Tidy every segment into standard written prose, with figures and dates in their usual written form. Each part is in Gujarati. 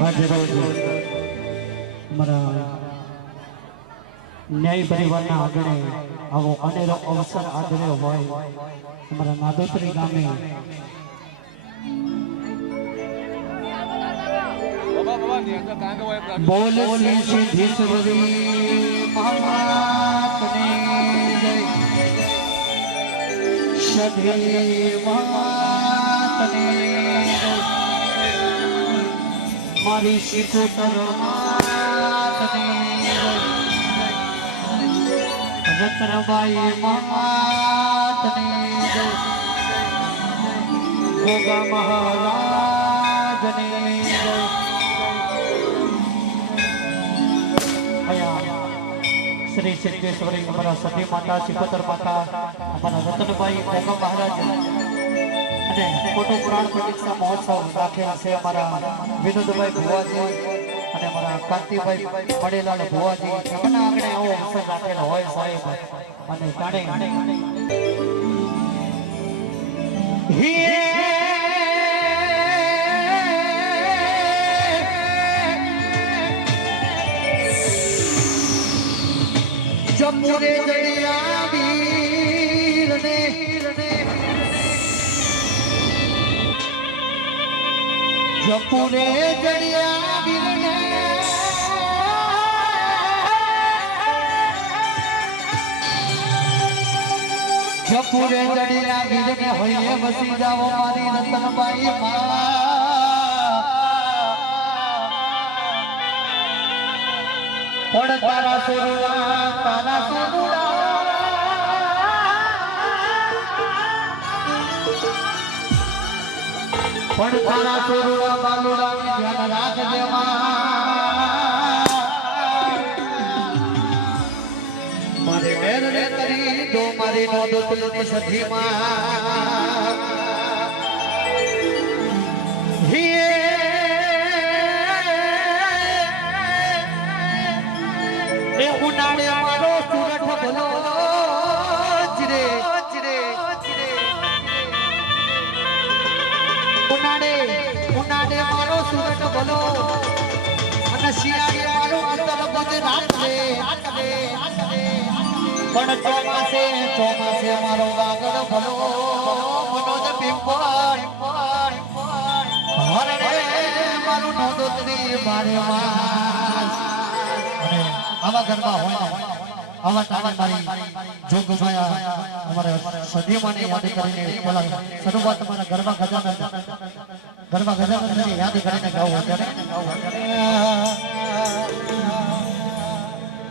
આજે રોજ અમારા ન્યાય પરિવારના આગળ આવો અનેરો અવસર આદર્યો હોય અમારા નાદોત્રી ગામે બોલ શ્રી સિદ્ધેશ્વરી મહાત્મની જય સધી મહાત્મની જય મારી શિકોતર માતની જય રત્નબાઈ માતની જય ગોગા મહારાજની જય श्री सिद्धेश्वरी हमारा सती माता शिकोतर माता हमारा रतनभाई गोगा महाराज અને ફોટો પુરાણ પ્રતિષ્ઠા મહોત્સવ રાખેલ છે અમારા વિનોદભાઈ ભુવાજી અને અમારા કાંતિભાઈ મળેલાલ ભુવાજી એમના આંગણે આવો અવસર રાખેલો હોય સાહેબ અને જાણે जमुरे जड़िया वीर ने जपुरे जड़िया वीर ने जपुरे जड़िया वीर ने होइए बसी जाओ मारी रतनबाई मां पण तारा सुरुआ तारा सुरुआ पण तारा सुरुआ बालुड़ा ध्यान રાખજે મારે મેર ને કરી દો મારી નો દુલ ની સધી માં ઉનાળે મારો સુરઠ ભલો રે ઉનાળે મારો સુરઠ ભલો અને શિયાળે મારો ઉત્તર ગુજરાત રે પણ ચોમાસે મારો વાગડ ભલો મનોજ પિંપળ હરણે મારું નોંધોતરી મારે વાસ આવા ગરબા હોય ને આવા ટાણે મારી જોગભાઈ અમારા સદીઓને યાદ કરીને પેલા શરૂઆત મારા ગરબા ગજાનંદને યાદ કરીને ગાવું ત્યારે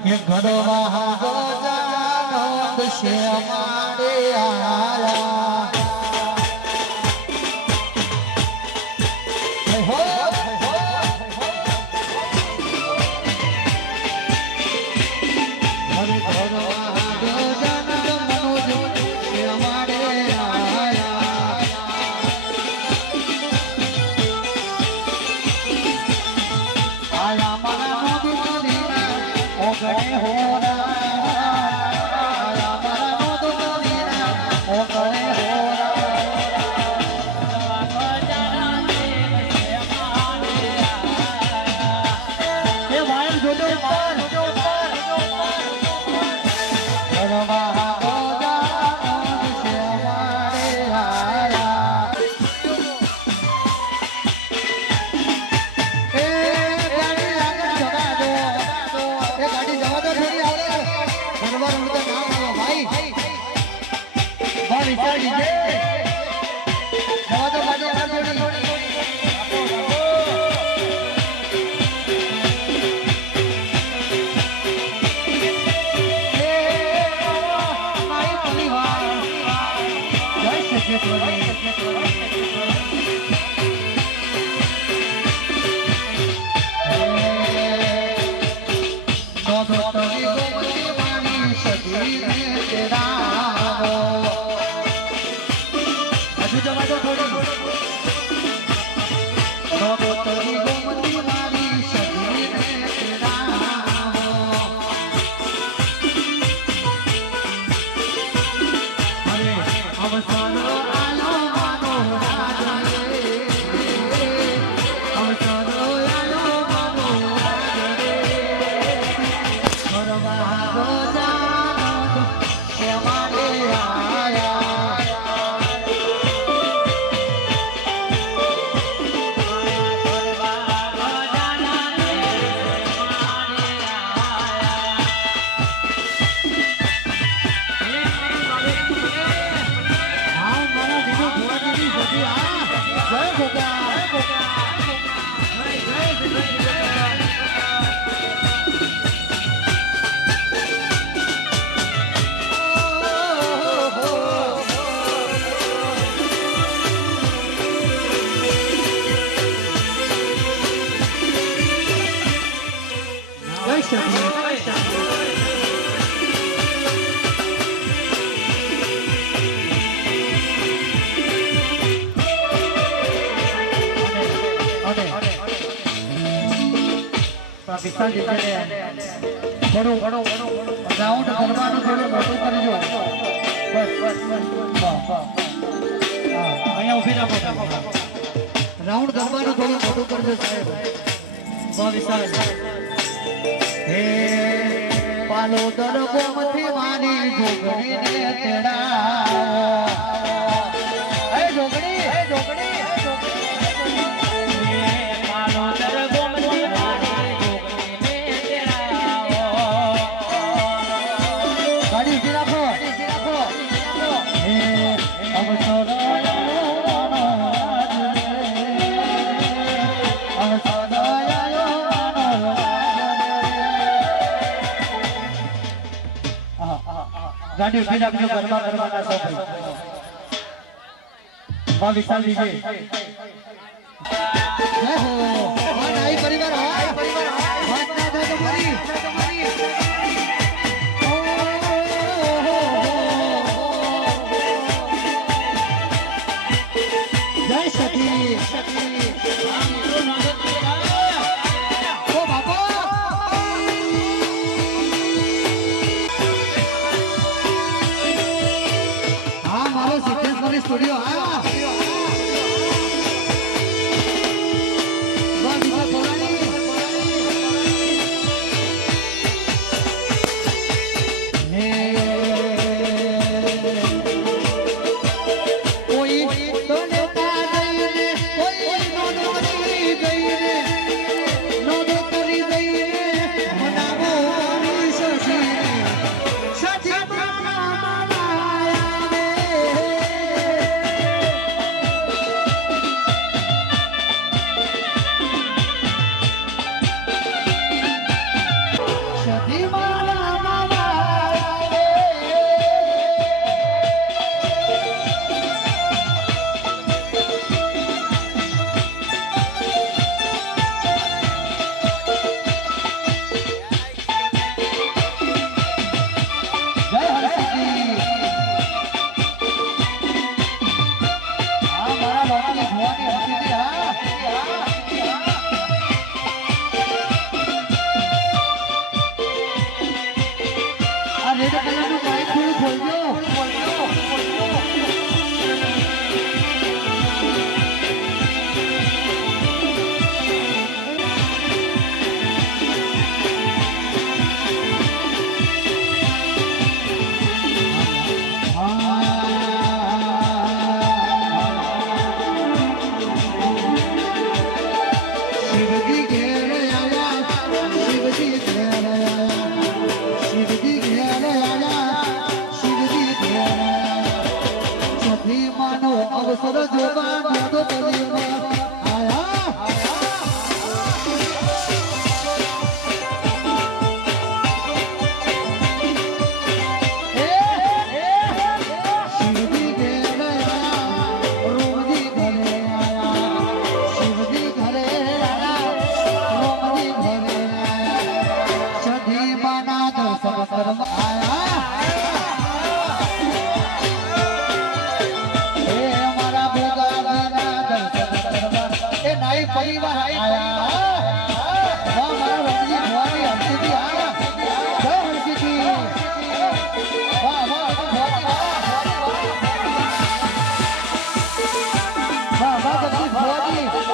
એ ગરબા ગજાનંદ છે અમારે આયા વિશાલજી છે થોડું રાઉન્ડ કરવાનું થોડું મોટું કરજો બસ અહીંયા ઊભી રાખો રાઉન્ડ કરવાનું થોડું મોટું કરજો સાહેબ વાહ વિશાલ હે પાલો દરગોમથી મારી જોગણીને તેડા હે જોગણી પાલો દરગોમથી મારી જોગણીને તેડા ગાડી ઊભી રાખો હે ગાડી ઉઠી રાખજો ગરબા કરવાના સૌ ભાઈ વાહ વિશાલજી છે જય હો વાહ નાઈ પરિવાર હા વાત ના થાય તમારી જય સખી ઓ બાપા સ્ટુડિયો હા અવસર જોવા મોટો કર્યો આયા પરિવાર આયા વાહ મારા રમજી ભવાની હરસીથી આયા જય હરસીથી વાહ વાહ ભવાની વાહ વાહ જગદીશ ભવાની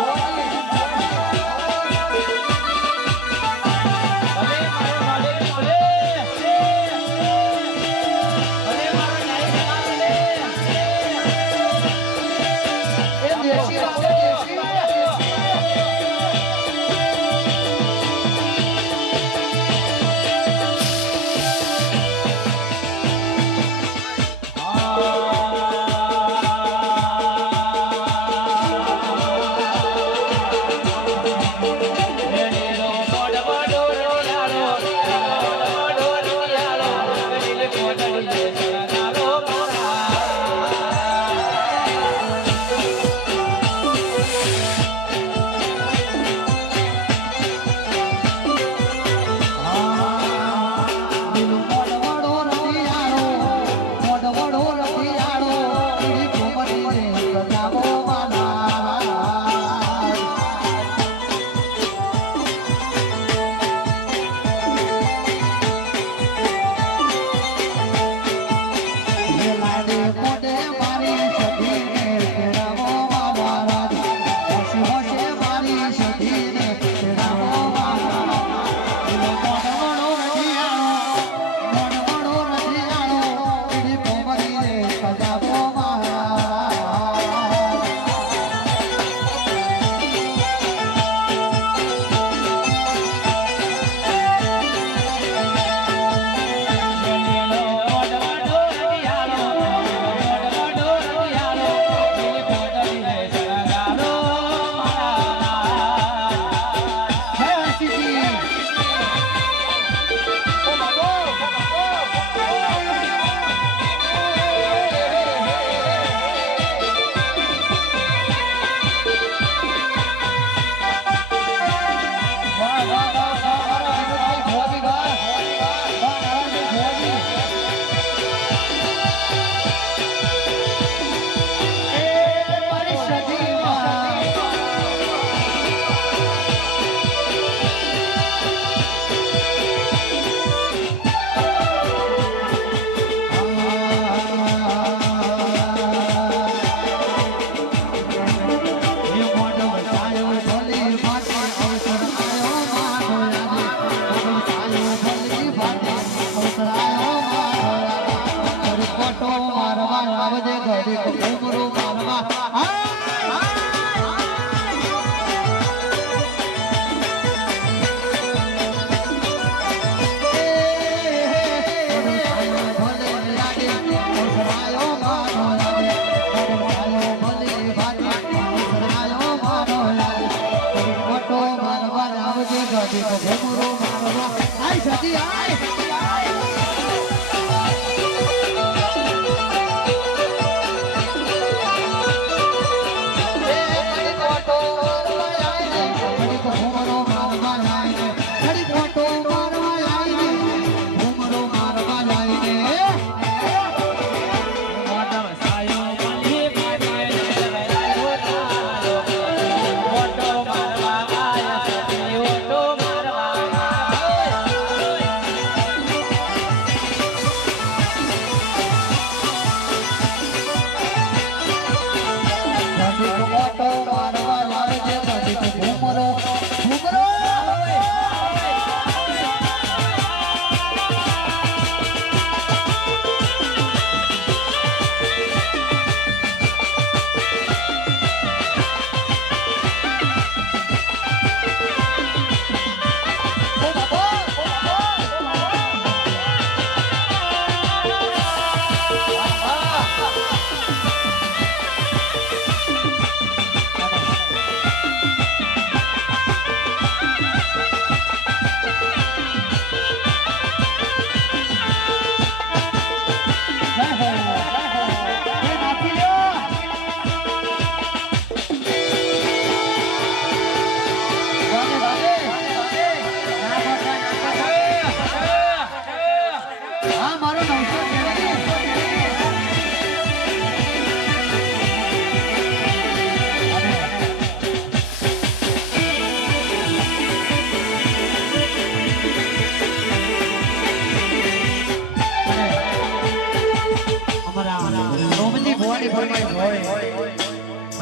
પટ્ટો મારવા લાવજે પછી ઘૂમરો ઘૂમરો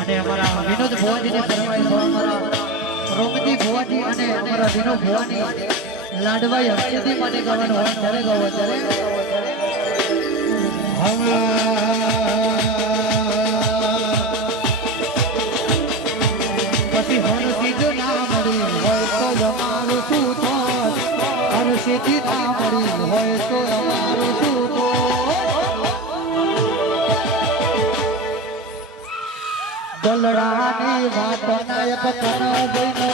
અને અમારા વિનોદ ભુવાજીને ફરમાઈશ હોય અમારા રોમજી ભુવાજી અને અમારા વિનોદ ભુવાની લાડભાઈ હર્ષદી માટે ગાવાનું હોય ત્યારે ગાવો ત્યારે પછી હર્ષિદ ના મળી હોય તો અમારું શું થાત હર્ષિદ ના મળી હોય તો અમારું શું દલડાની વાત નાયક કનો બનો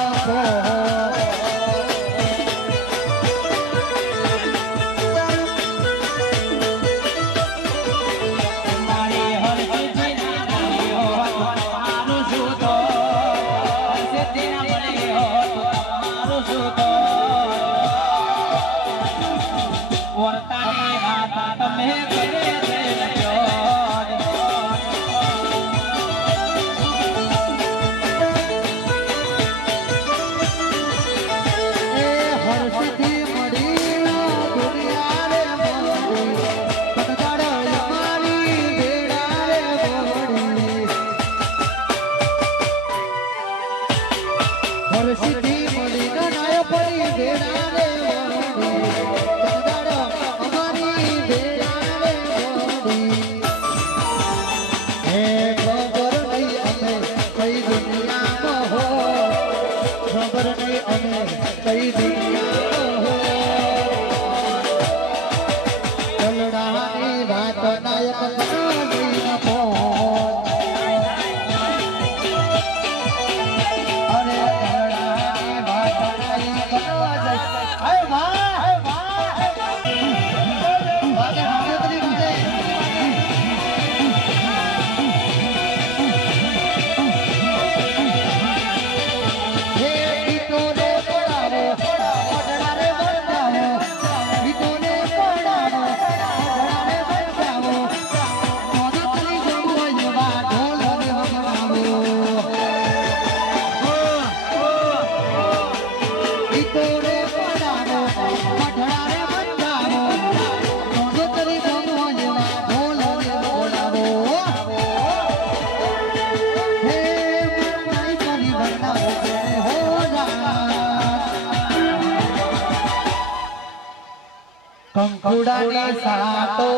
કંકુડાની સાતો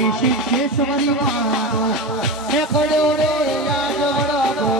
મારી સિદ્ધેશ્વરી માનો હે કડ્યો રે યાદ વડો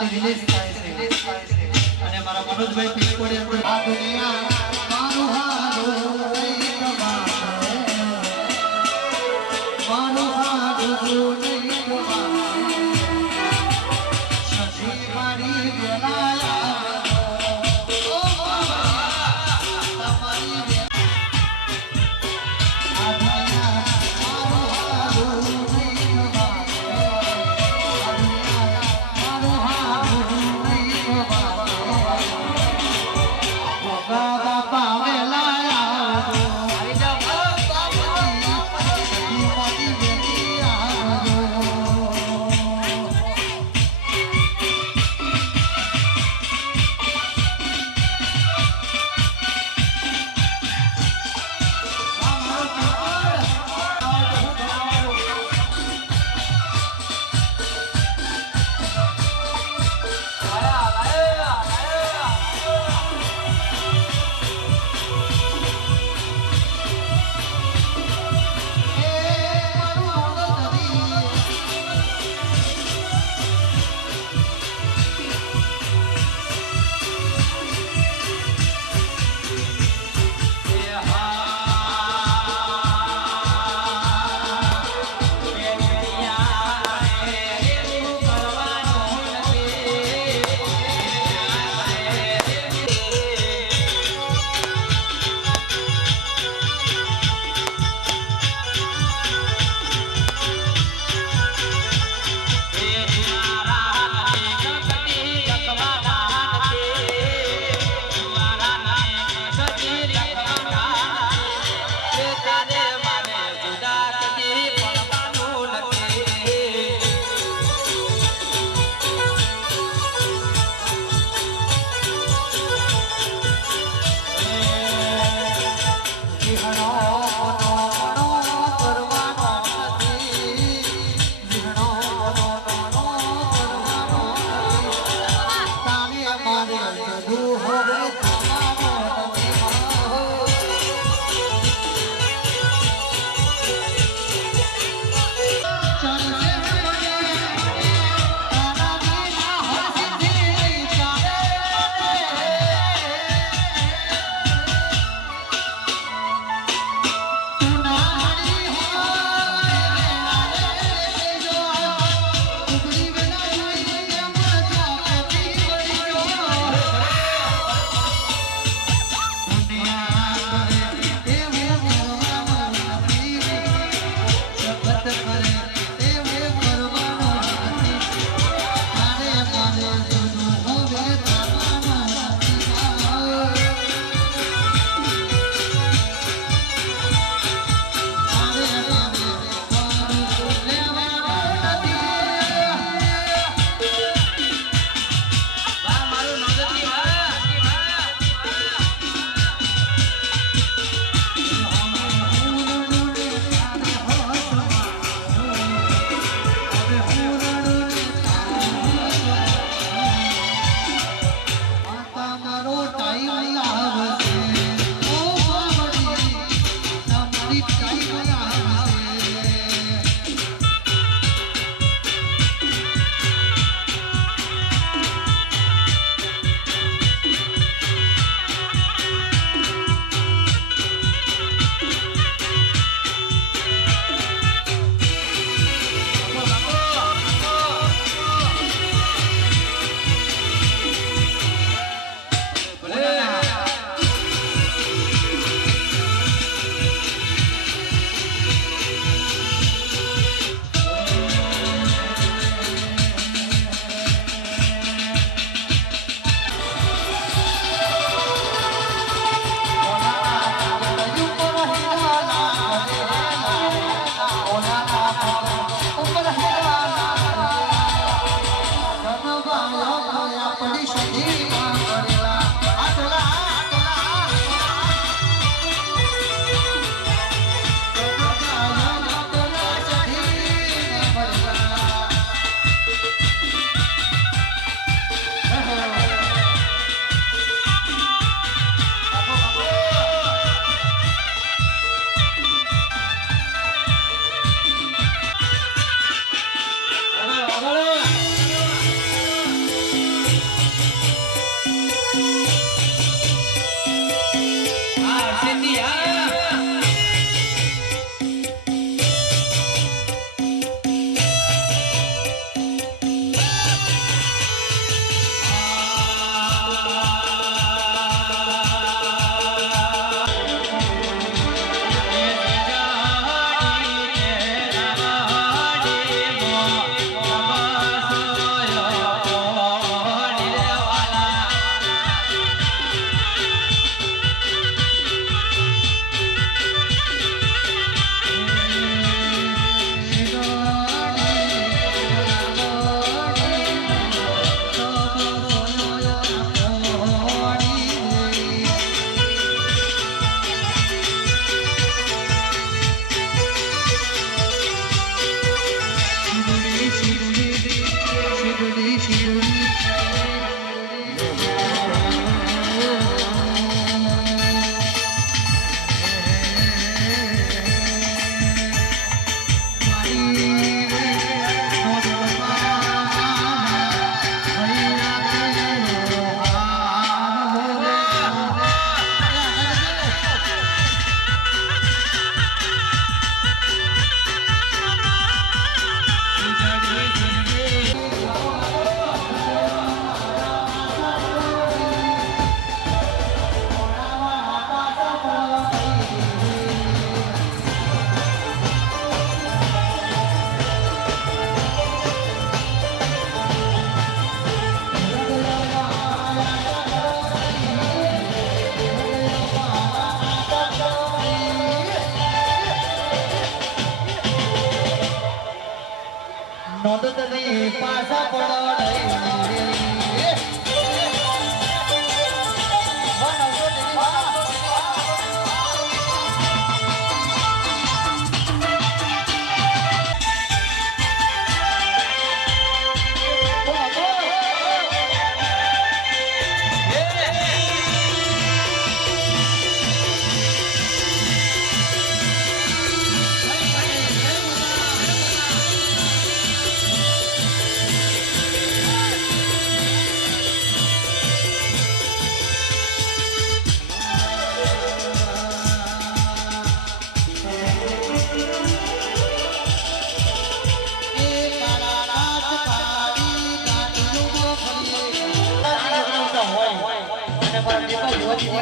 રીતે રિલીઝ થાય છે અને મારા મનોજભાઈ પીપોડે આ દુનિયા મારું હારું નહીં ગમાશે મારું હારું નહીં ગમાશે સજી મારી વેલા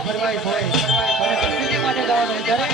ફરવાય હોય અને પ્રસિદ્ધિ માટે જવાનું જ્યારે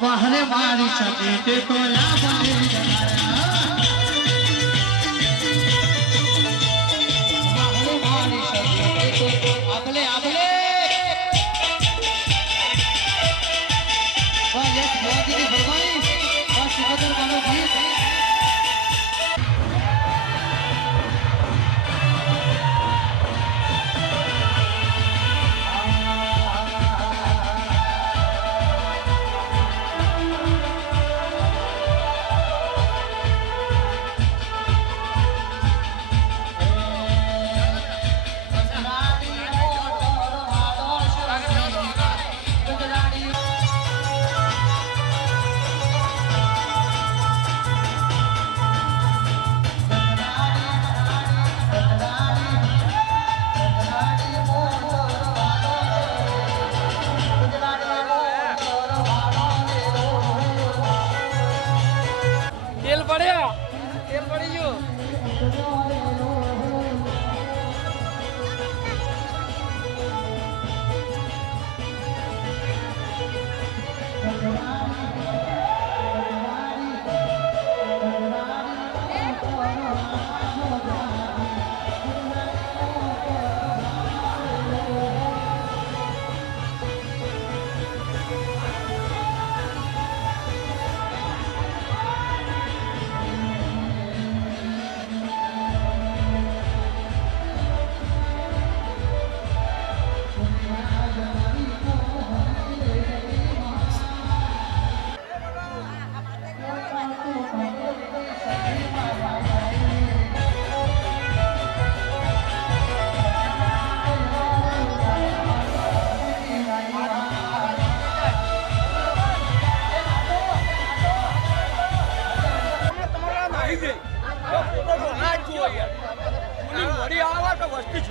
વાહને મારી સાથે તે તો યા બની વાહને મારી સાથે તે તો આગલે આગલે વાહ યસ મોદીની ફરમાઈશ વાહ સિકંદર ખાનો ગીત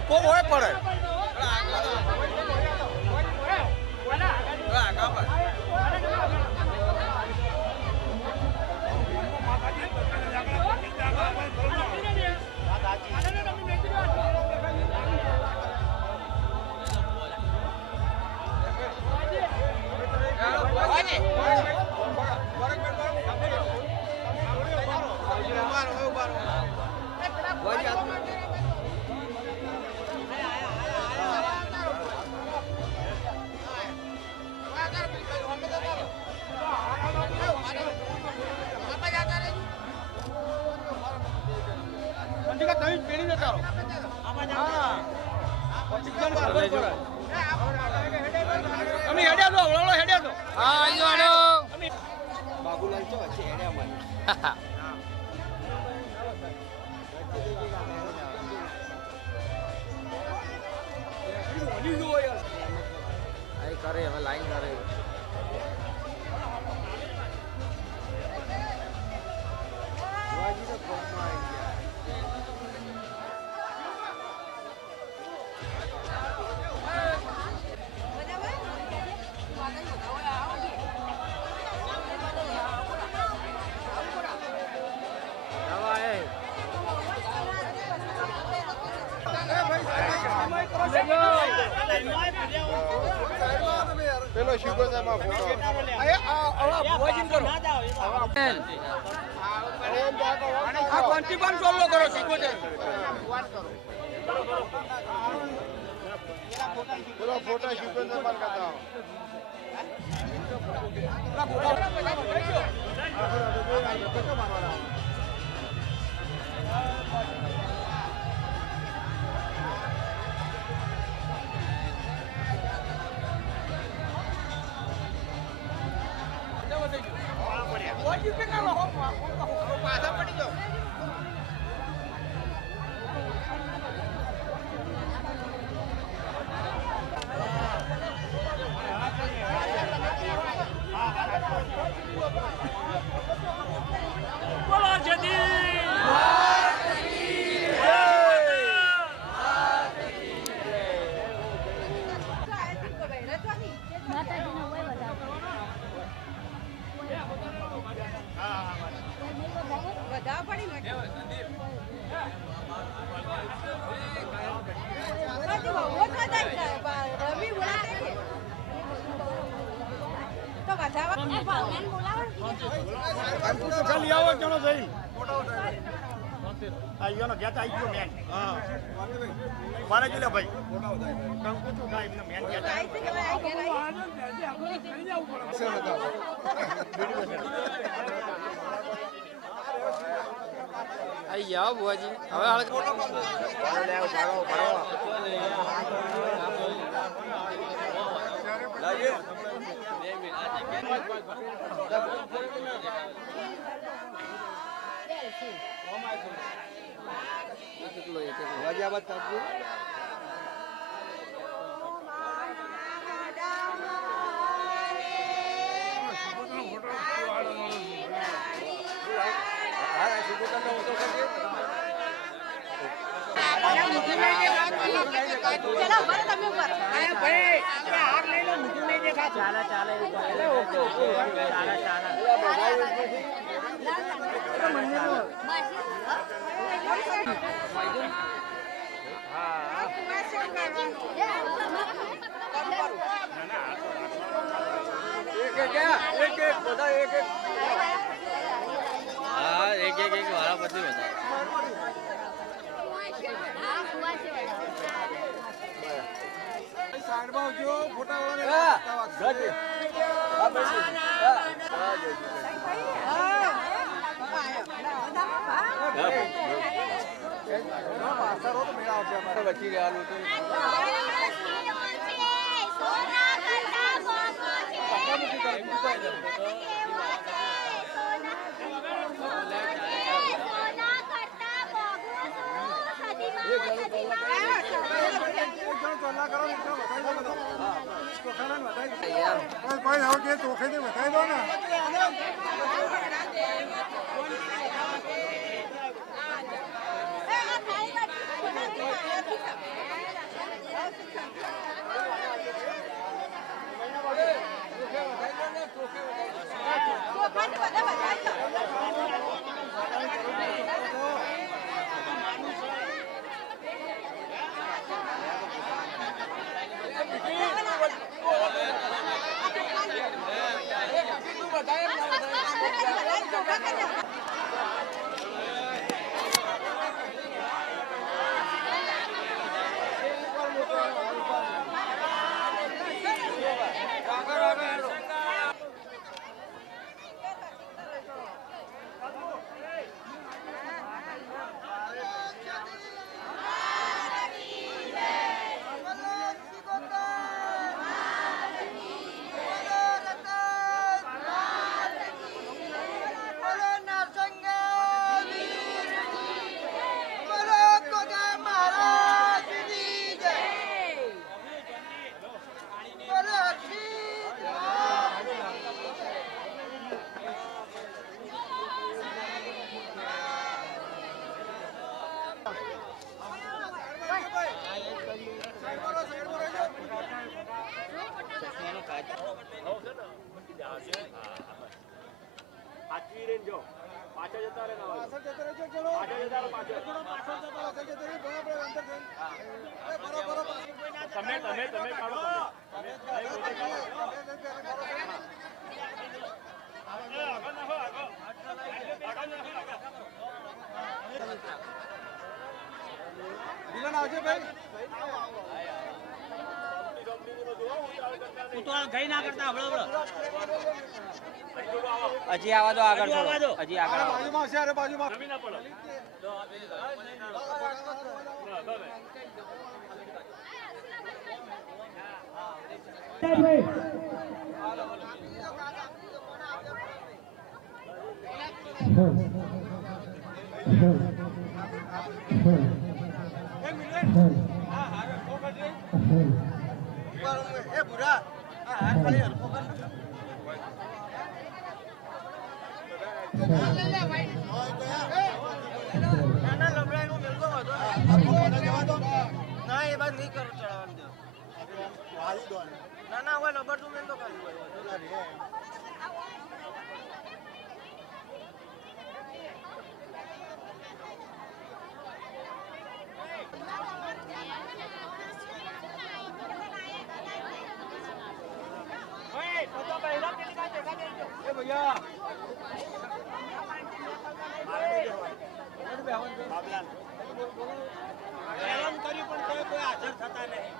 કોક હોય પડે અમે હેડ્યા દો વળો હેડ્યા દો હા આયો હેડો બાબુલાલ છો છે હેડ્યા મને આઈ કરે હવે લાઈન કરે વાજી તો ફોનમાં આવી ગયા પેલો શિકોતરમાં ફોટો આ કોન્ટી પણ સોલ્વ કરો શિકોતર પેલો ફોટો શિકોતરમાં કરતા પાછા પડી જાઓ બોલો જતી બધા પડી રવિ બોલાવે તો બધા ખાલી આવો ચલો જઈ આયોનો ગેટ આવી ગયો મેન મારે ગયો ભાઈ કંકુ તો ગાય ને મેન ગેટ આઈ જાઓ બુઆજી હવે હાલ લાગે વાજાબાદ કાપજો ચલો બસ તમે ઉપર ભાઈ આપણે હાર લઈ લો મુકું નહીં દેખા ચાલે ચાલે ઓકે ઓકે ચાલે ચાલે હા એક વાળા પછી બધા સાઈડમાં જો ફોટા વાળાને બચી ગયા ચોખે બતાવી દો ને જો પાછળ જતા રહે ના પાછળ જતા રહે ચલો પાછળ જતા રહો પાછળ જતો રહે બરાબર અંદર જઈને એ બરાબર તમે કાઢો દિલન આવજે ભાઈ ઉતવાળ ગઈ ના કરતા હબળો હજી આવા દો આગળ થોડો. હજી આગળ આવો. બાજુમાં આવશે અરે બાજુમાં જમી ના પડો એ બુરા હા ખાલી હરખો કર ના લબડાઈ નું મેલતો હતો ના એ બાદ નહીં કરો ચડાવવાનું ના હોય લબર તું મેલતો ખાલી હોય એ ભૈયા હેરાન કર્યું પણ કોઈ હાજર થતા નહીં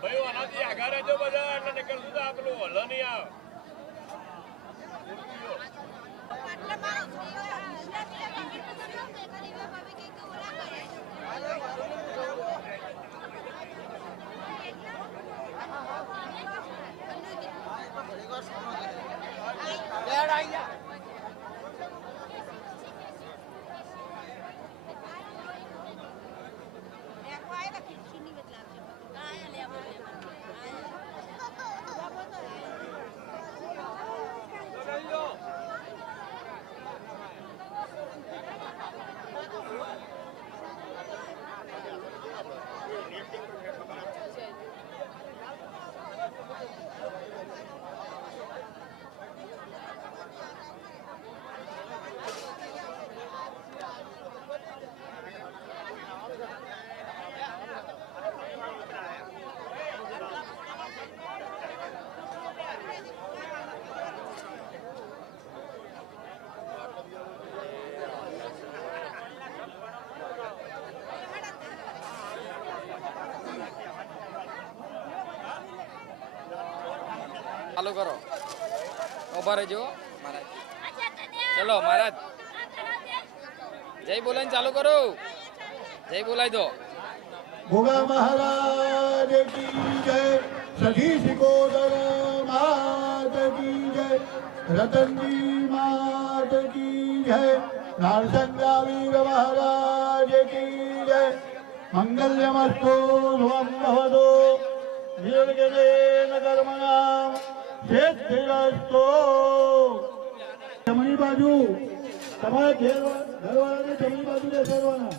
ભાઈ આનાથી આગળ રહેજો બધા એટલે નીકળશું તો આ પેલું હલો નહીં આવે ચાલુ કરો. ઉભા રહેજો મહારાજ. ચલો મહારાજ જય બોલાઈને ચાલુ કરો. જય બોલાઈ દો. भोगा महाराज की जय सखी सिकोदर मात की जय रतन जी मात की जय नारसंगा वीर महाराज की जय मंगल्यमस्तु ध्रुवं भवतु दीर्घजेन कर्मणां सिद्धिरस्तु જમણી બાજુ તમારે ઘરવાળાને જમણી બાજુ બેસાડવાના.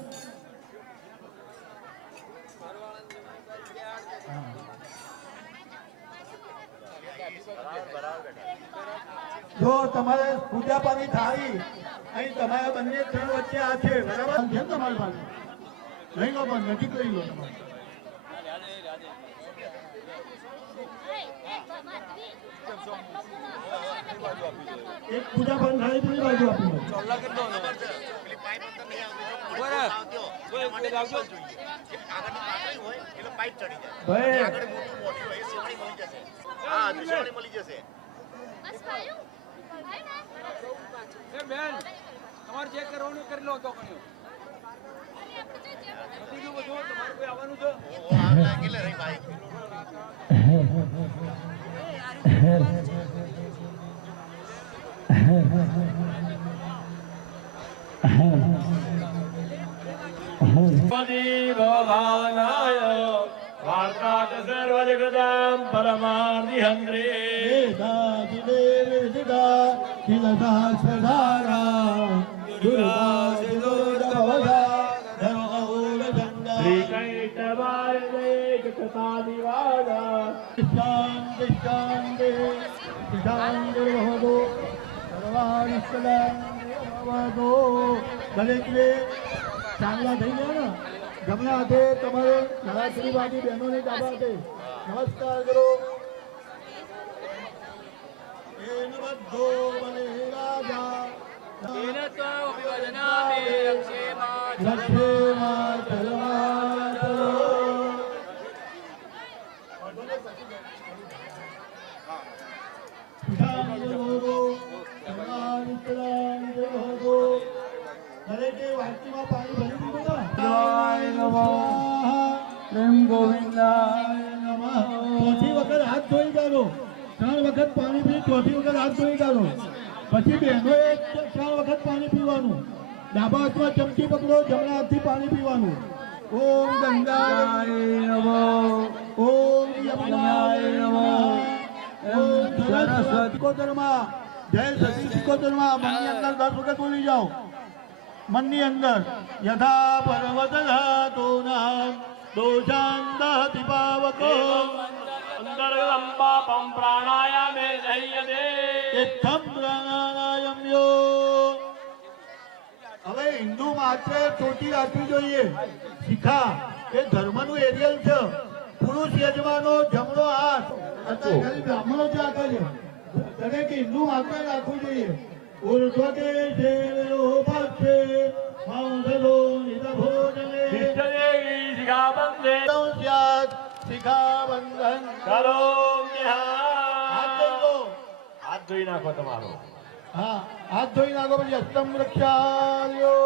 જો તમારે પૂજા પાની થાળી અહીં તમારા બંને ત્રણ વચ્ચે આ છે બરાબર છે ને તમારી પાસે લઈ લો પણ નજીક લઈ લો તમારે એક પૂજા પાની થાળી પેલી બાજુ આપી દો. ભાઈ બેન તમારે જે કરવાનું કરી લો તો કર્યો પતી ગયું બધું તમારે કોઈ આવવાનું છે પરમાર્થી शांति शांति शांति भवतु सर्वाणि भवतु દરેક ચાંગલા થઈ ગયા ને જમણા હાથે તમારે નરાશ્રીવાદી બહેનોને ડાબા હાથે નમસ્કાર કરો એન બધો બને રાજા લક્ષ્મીમાં ચલવા ચલો દરેકે વાટકીમાં પાણી ભરી દીધું ચોથી વખત હાથ ધોઈ કાઢો 3 વખત પાણી પી ચોથી વખત હાથ ધોઈ કાઢો પછી બહેનોએ 4 વખત પાણી પીવાનું ડાબા હાથમાં ચમચી પકડો જમણા હાથથી પાણી પીવાનું ઓમ ગંગાય નમઃ ઓમ યમુનાય નમઃ ઓમ સરસ્વતી સિકોતરમાં જય સતી સિકોતરમાં મનની અંદર 10 વખત બોલી જાઓ મનની અંદર યથા પર્વત ધાતો નામ દોષાંદહતિ પાવકો અંતર્ગતમ પાપમ પ્રાણાયામે દહ્યતે ઇત્થમ પ્રાણાયામ યો હવે હિન્દુ માત્ર ચોટી રાખવી જોઈએ શિખા એ ધર્મનું એરિયલ છે પુરુષ યજમાનો જમણો હાથ અત્યારે ખાલી બ્રાહ્મણો જ રાખે છે દરેક હિન્દુ માત્ર રાખવું જોઈએ ઉર્ધ્વકે શેરો પાછે માંગલો નિદભોજને વિષ્ણુદેવી શિખાબંધે સ્યાત શિખાબંધન કરો હાથ ધોઈ દો. હાથ ધોઈ નાખો તમારો હા હાથ ધોઈ નાખો પછી અસ્તમ રક્ષાલ્યો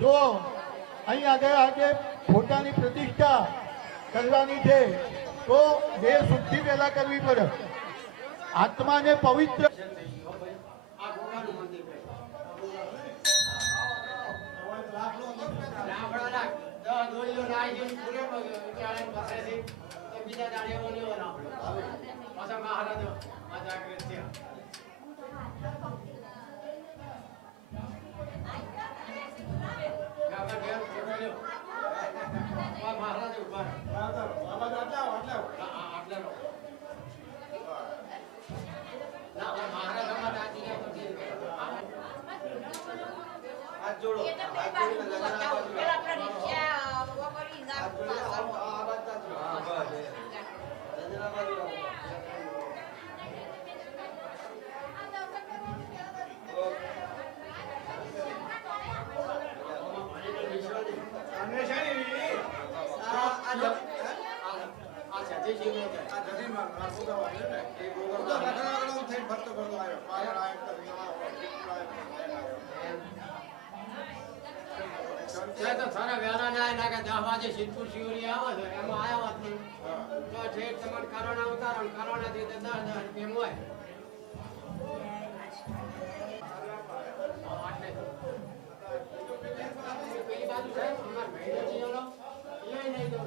જો અહીં આગળ આજે ફોટાની પ્રતિષ્ઠા કરવાની છે તો દેહ શુદ્ધિ પહેલા કરવી પડે આત્માને પવિત્ર સારા વેલા ના નાખે 10 વાગે સિદ્ધપુર શિવરી આવે છે એમાં આયા વાત નહીં તો ઠેઠ તમારે કરોના ઉતારો કરોના થી 10 રૂપિયા હોય પેલી બાજુ છે અમાર ભાઈનો જીવનો એ નહીં દઉં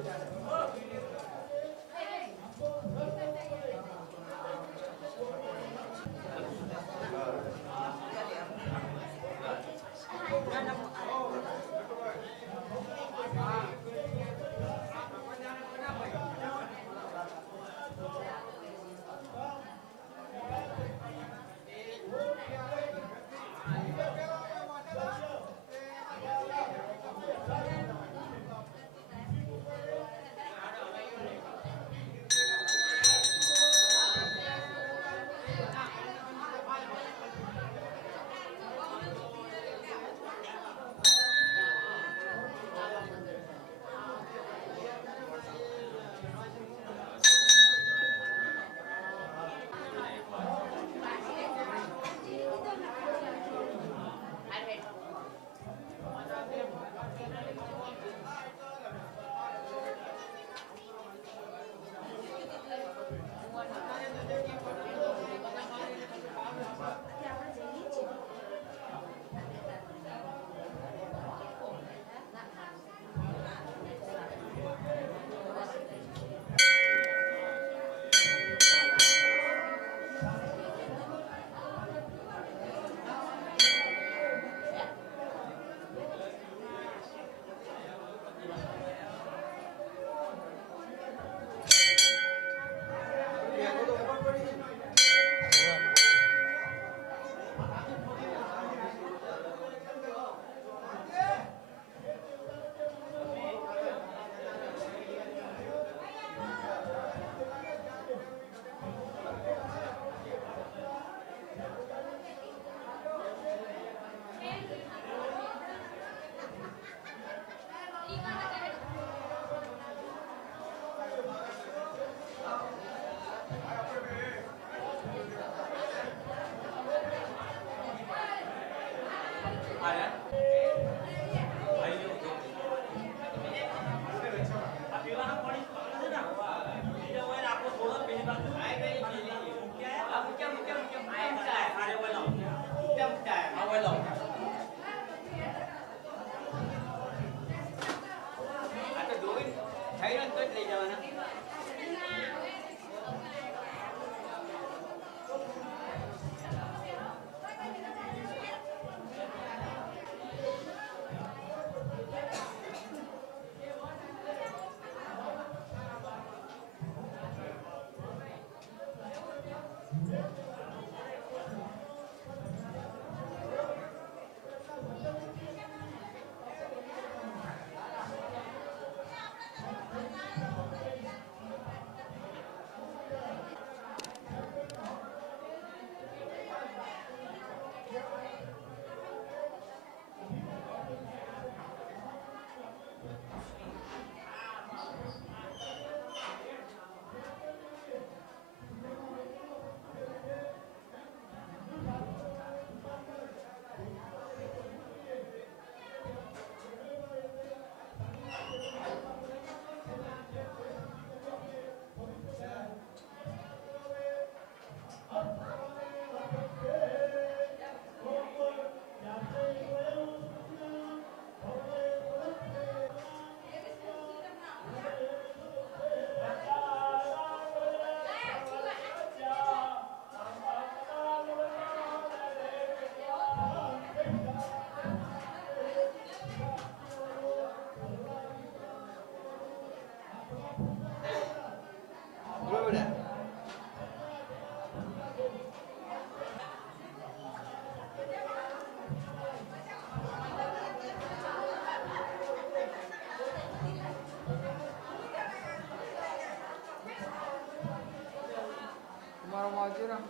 મોજીરા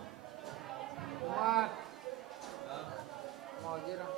કુમાર મોજીરા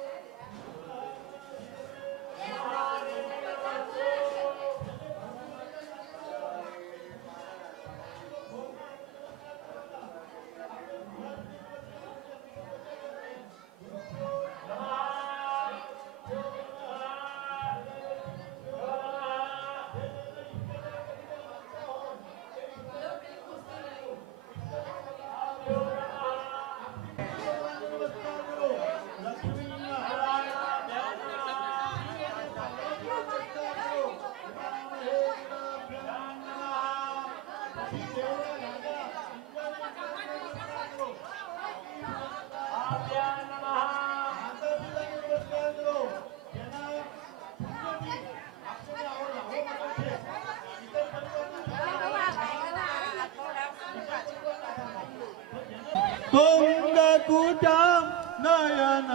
तुंगकुटं नयनत्रययोक्तां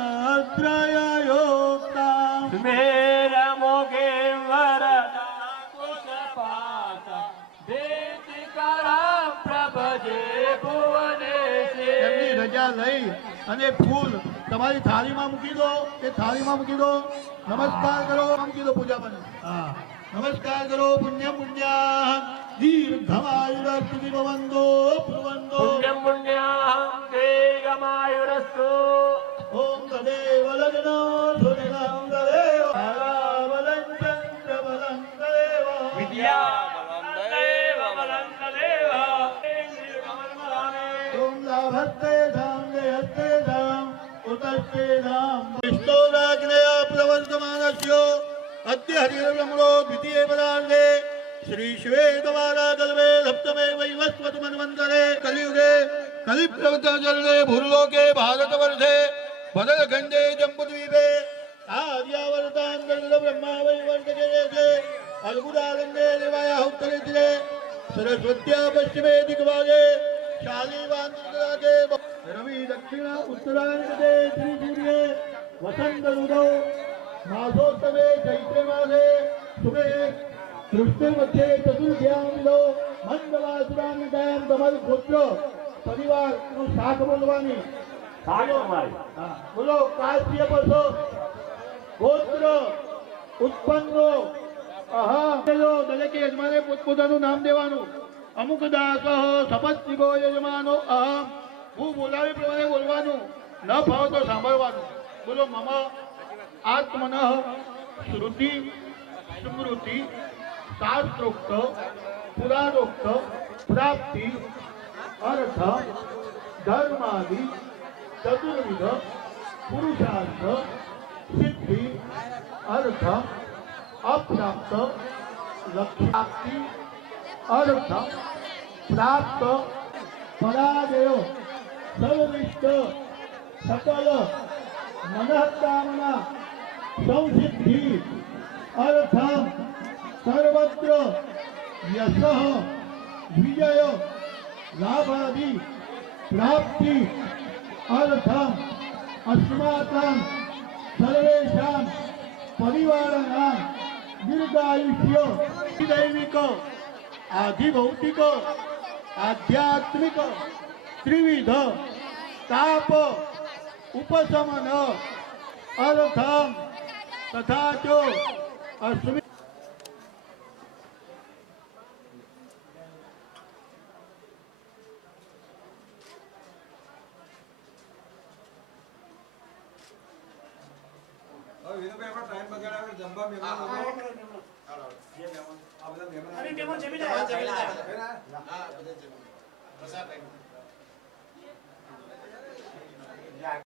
मेरमोगे वरदाकुलपात देतिकरा प्रभजे भुवनेशे એમની રજા લઈ અને ફૂલ તમારી થાળીમાં મૂકી દો એ થાળીમાં મૂકી દો નમસ્કાર કરો મૂકી દો પૂજાપન હા નમસ્કાર કરો પુણ્ય પુણ્ય દીર્ઘમાયુરસ્તુ ભવંતો ભવંતો पुण्यं पुण्याहं देगमायुरस्तु ઓમ તદેવ લગ્નો સુનિલં તદેવ બલં ચંદ્રબલં તદેવ विद्याबलं देव ઓમ લાભસ્તે ધામ દેહસ્તે ધામ ઉતસ્તે ધામ વિષ્ણોરાજ્ઞયા પ્રવર્તમાનસ્ય અદ્ય હરિર્બ્રહ્મણો દ્વિતીય પદાર્થે શ્રી શ્વેતવારા કલ્પે સપ્તમે વૈવસ્વત મન્વંતરે કલિયુગે કલિપ્રવચને ભૂલોકે ભારતવર્ષે ભરતખંડે જંબુદ્વીપે આર્યાવર્તાંતર્ગત બ્રહ્મા વૈવર્તકે અર્બુદાનંદે દેવાયા ઉત્તરે સરસ્વત્યા પશ્ચિમે દિગ્ભાગે શાલીવાંતરાગે રવિ દક્ષિણ ઉત્તરાયણે શ્રી સૂર્ય વસંત ઋતુ માસોત્તમે ચૈત્ર માસે શુભે કૃષ્ણ વચ્ચે ચતુર્ભ્યામ લો મંગલાસુરામ કાયમ તમારું ગોત્ર પરિવારનું શાખ બોલવાની હા, બોલો કાશ્ય પશો ગોત્ર ઉત્પન્નો દરેકે યજમાને પોતપોતાનું નામ દેવાનું અમુક દાસ સપત્નિકો યજમાનો અહમ હું બોલાવી પ્રમાણે બોલવાનું ન ભાવ તો સાંભળવાનું બોલો મમ આત્મન શ્રુતિ સ્મૃતિ શાસ્ત્રોક્ત પુરાણોક્ત પ્રાપ્તિ અર્થ ધર્માદિ ચતુર્વિધ પુરુષાર્થ સિદ્ધિ અર્થ અપ્રાપ્ત લક્ષ્યાપ્તિ અર્થ પ્રાપ્ત પરાજય સર્વિષ્ટ સકલ મનઃકામના સંસિદ્ધિ અર્થમ સર્વત્ર યશ વિજય લાભાદિ પ્રાપ્તિ અર્થમ અસ્માકં સર્વેષાં પરિવારાણાં દીર્ઘાયુષ્ય દૈવિક આધિભૌતિક આધ્યાત્મિક ત્રિવિધ તાપ ઉપશમન અર્થમ તથા ચો અસ્મિ જમી જાય.